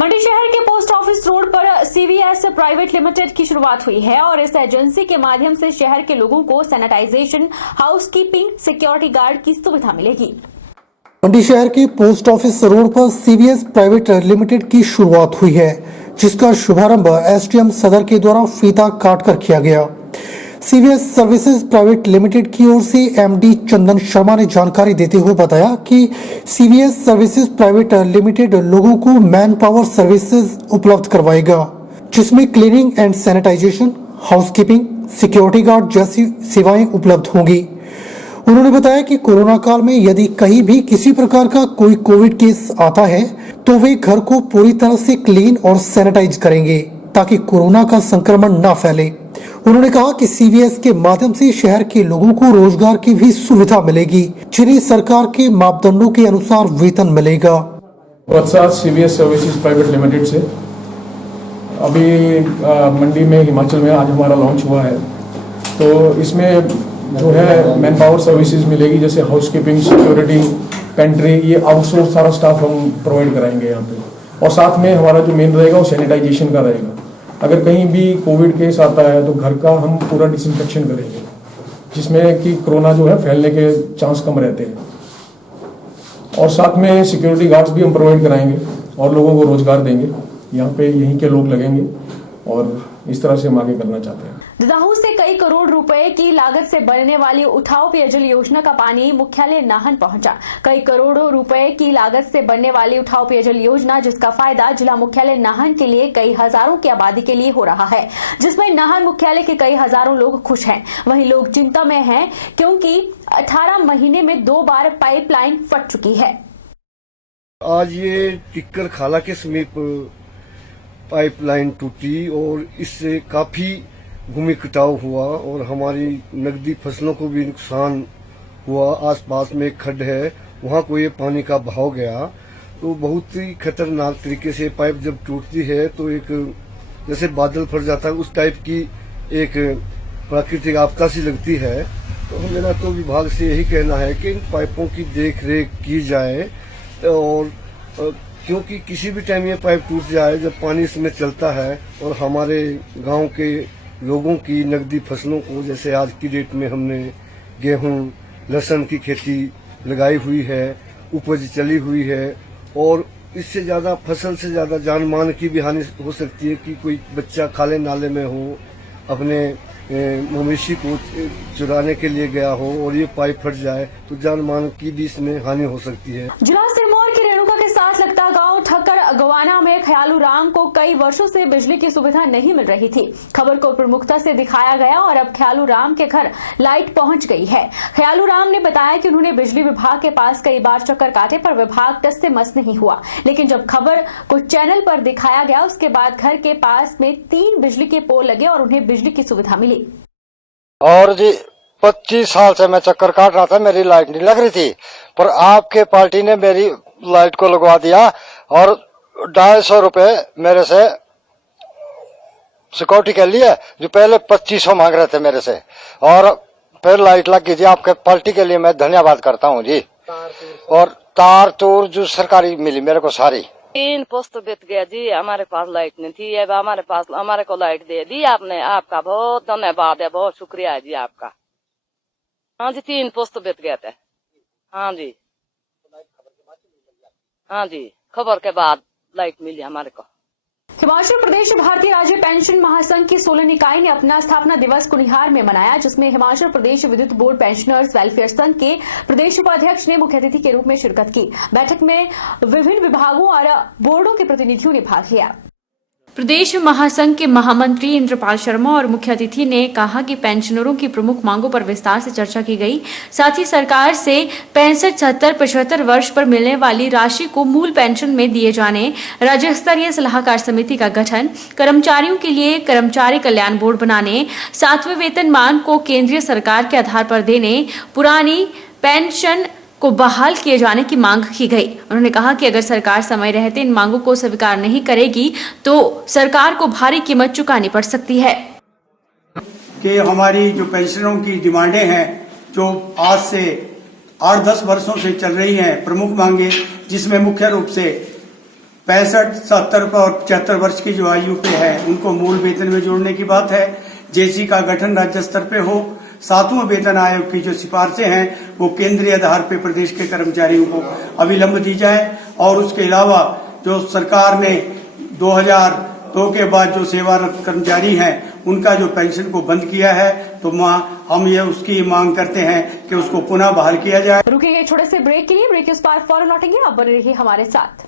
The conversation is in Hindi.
मंडी शहर के पोस्ट ऑफिस रोड पर सीवीएस प्राइवेट लिमिटेड की शुरुआत हुई है और इस एजेंसी के माध्यम से शहर के लोगों को सैनिटाइजेशन, हाउसकीपिंग, सिक्योरिटी गार्ड की सुविधा मिलेगी। मंडी शहर के पोस्ट ऑफिस रोड पर सीवीएस प्राइवेट लिमिटेड की शुरुआत हुई है, जिसका शुभारंभ एसडीएम सदर के द्वारा फीता काटकर किया गया। सीवीएस सर्विसेज प्राइवेट लिमिटेड की ओर से एमडी चंदन शर्मा ने जानकारी देते हुए बताया कि सीवीएस सर्विसेज प्राइवेट लिमिटेड लोगों को मैन पावर सर्विसेज उपलब्ध करवाएगा, जिसमें cleaning and sanitization, housekeeping, security guard जैसी सेवाएं उपलब्ध होंगी। उन्होंने बताया कि कोरोना काल में यदि कहीं भी किसी प्रकार का कोई कोविड केस आता है तो वे घर को पूरी तरह से क्लीन और सैनिटाइज करेंगे ताकि कोरोना का संक्रमण न फैले। उन्होंने कहा कि सीवीएस के माध्यम से शहर के लोगों को रोजगार की भी सुविधा मिलेगी, जिन्हें सरकार के मापदंडों के अनुसार वेतन मिलेगा। सीवीएस सर्विसेज प्राइवेट लिमिटेड से अभी मंडी में, हिमाचल में आज हमारा लॉन्च हुआ है। तो इसमें जो है मैन पावर सर्विसेज मिलेगी, जैसे हाउसकीपिंग, सिक्योरिटी, पेंट्री, ये आउटसोर्स सारा स्टाफ हम प्रोवाइड कराएंगे यहाँ पे। और साथ में हमारा जो मेन रहेगा वो सैनिटाइजेशन का रहेगा। अगर कहीं भी कोविड केस आता है तो घर का हम पूरा डिसइंफेक्शन करेंगे, जिसमें कि कोरोना जो है फैलने के चांस कम रहते हैं। और साथ में सिक्योरिटी गार्ड्स भी हम प्रोवाइड कराएंगे और लोगों को रोजगार देंगे। यहाँ पे यहीं के लोग लगेंगे और इस तरह से हम आगे करना चाहते हैं। ददाहू से कई करोड़ रुपए की लागत से बनने वाली उठाओ पेयजल योजना का पानी मुख्यालय नाहन पहुंचा। कई करोड़ों रुपए की लागत से बनने वाली उठाओ पेयजल योजना, जिसका फायदा जिला मुख्यालय नाहन के लिए कई हजारों की आबादी के लिए हो रहा है, जिसमें नाहन मुख्यालय के कई हजारों लोग खुश हैं। वहीं लोग चिंता में हैं क्योंकि 18 महीने में 2 बार पाइपलाइन फट चुकी है। आज ये टिक्कर खाला के समीप पाइपलाइन टूटी और इससे काफी भूमि कटाव हुआ और हमारी नकदी फसलों को भी नुकसान हुआ। आसपास में एक खड्ड है, वहाँ को ये पानी का बहाव गया तो बहुत ही खतरनाक तरीके से पाइप जब टूटती है तो एक जैसे बादल फट जाता है उस टाइप की एक प्राकृतिक आपदा सी लगती है। तो मेरा तो विभाग से यही कहना है कि इन पाइपों की देख रेख की जाए और क्योंकि किसी भी टाइम ये पाइप टूट जाए जब पानी इसमें चलता है और हमारे गांव के लोगों की नकदी फसलों को, जैसे आज की डेट में हमने गेहूं, लहसुन की खेती लगाई हुई है, उपज चली हुई है और इससे ज्यादा फसल से ज्यादा जान मान की भी हानि हो सकती है कि कोई बच्चा खाले नाले में हो, अपने मवेशी को चुराने के लिए गया हो और ये पाइप फट जाए तो जान मान की भी इसमें हानि हो सकती है। जिला सिरमौर की रेणुका के साथ लगता गांव ठक्कर गवाना में ख्यालू राम को कई वर्षों से बिजली की सुविधा नहीं मिल रही थी। खबर को प्रमुखता से दिखाया गया और अब ख्यालू राम के घर लाइट पहुंच गई है। ख्यालू राम ने बताया कि उन्होंने बिजली विभाग के पास कई बार चक्कर काटे पर विभाग टस से मस नहीं हुआ, लेकिन जब खबर को चैनल पर दिखाया गया उसके बाद घर के पास में 3 बिजली के पोल लगे और उन्हें बिजली की सुविधा मिली। और जी 25 साल से मैं चक्कर काट रहा था, मेरी लाइट नहीं लग रही थी, पर आपके पार्टी ने मेरी लाइट को लगवा दिया और 250 रुपए मेरे से सिक्योरिटी के लिए, जो पहले 2500 मांग रहे थे मेरे से, और फिर लाइट लग गई थी। आपके पार्टी के लिए मैं धन्यवाद करता हूँ जी। और तार तूर जो सरकारी मिली मेरे को सारी। 3 पोस्ट बीत गया जी, हमारे पास लाइट नहीं थी, अब हमारे को लाइट दे दी आपने। आपका बहुत धन्यवाद है, बहुत शुक्रिया है जी आपका। हाँ जी, 3 पोस्ट बीत गए थे। हाँ जी, हाँ जी, खबर के बाद लाइट मिली हमारे को। हिमाचल प्रदेश भारतीय राज्य पेंशन महासंघ की 16 निकाय ने अपना स्थापना दिवस कुनिहार में मनाया, जिसमें हिमाचल प्रदेश विद्युत बोर्ड पेंशनर्स वेलफेयर संघ के प्रदेश उपाध्यक्ष ने मुख्य अतिथि के रूप में शिरकत की। बैठक में विभिन्न विभागों और बोर्डों के प्रतिनिधियों ने भाग लिया। प्रदेश महासंघ के महामंत्री इंद्रपाल शर्मा और मुख्य अतिथि ने कहा कि पेंशनरों की प्रमुख मांगों पर विस्तार से चर्चा की गई। साथ ही सरकार से 65, 70, 75 वर्ष पर मिलने वाली राशि को मूल पेंशन में दिए जाने, राज्य स्तरीय सलाहकार समिति का गठन, कर्मचारियों के लिए कर्मचारी कल्याण बोर्ड बनाने, 7वें वेतनमान को केंद्रीय सरकार के आधार पर देने, पुरानी पेंशन को बहाल किए जाने की मांग की गई। उन्होंने कहा कि अगर सरकार समय रहते इन मांगों को स्वीकार नहीं करेगी तो सरकार को भारी कीमत चुकानी पड़ सकती है। कि हमारी जो पेंशनरों की डिमांडें हैं जो आज से 8-10 वर्षों से चल रही हैं, प्रमुख मांगे, जिसमें मुख्य रूप से 65, 70 और 75 वर्ष की जो आयु पे है उनको मूल वेतन में जोड़ने की बात है। जेसी का गठन राज्य स्तर पे हो। 7वें वेतन आयोग की जो सिफारिशें हैं वो केंद्रीय आधार पे प्रदेश के कर्मचारियों को अविलंब दी जाए। और उसके अलावा जो सरकार ने 2002 के बाद जो सेवारत कर्मचारी हैं उनका जो पेंशन को बंद किया है, तो हम ये उसकी मांग करते हैं कि उसको पुनः बहाल किया जाए। रुकेंगे एक छोटे से ब्रेक के लिए। ब्रेक के उस पार फौरन लौटेंगे, आप बने रहिए हमारे साथ।